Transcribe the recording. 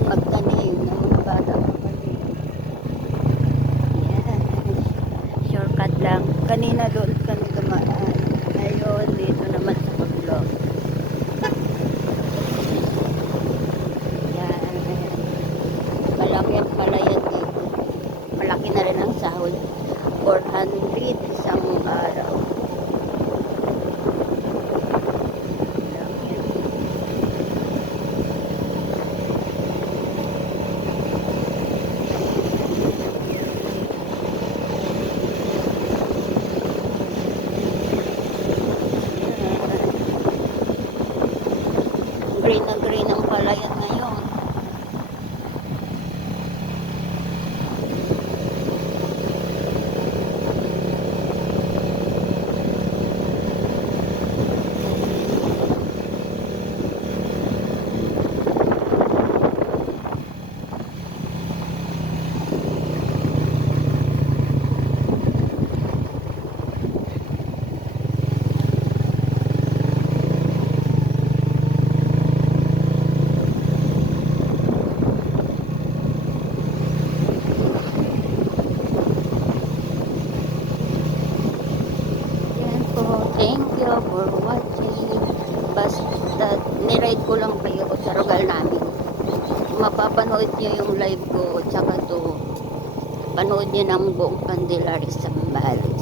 yan magtanim ng mga bata kapatid. Yan. Shortcut lang. Kanina doon kami dumaan. Ngayon, dito naman sa Puglog. Yan. Malaki ang palayan dito. Malaki na rin ang sahod. 400 isang araw. Green na green ang palayan ngayon. Thank you for watching. Basta niride ko lang kayo sa lugar namin. Mapapanood nyo yung live ko, tsaka to panood nyo ng buong Candelaria Zambales.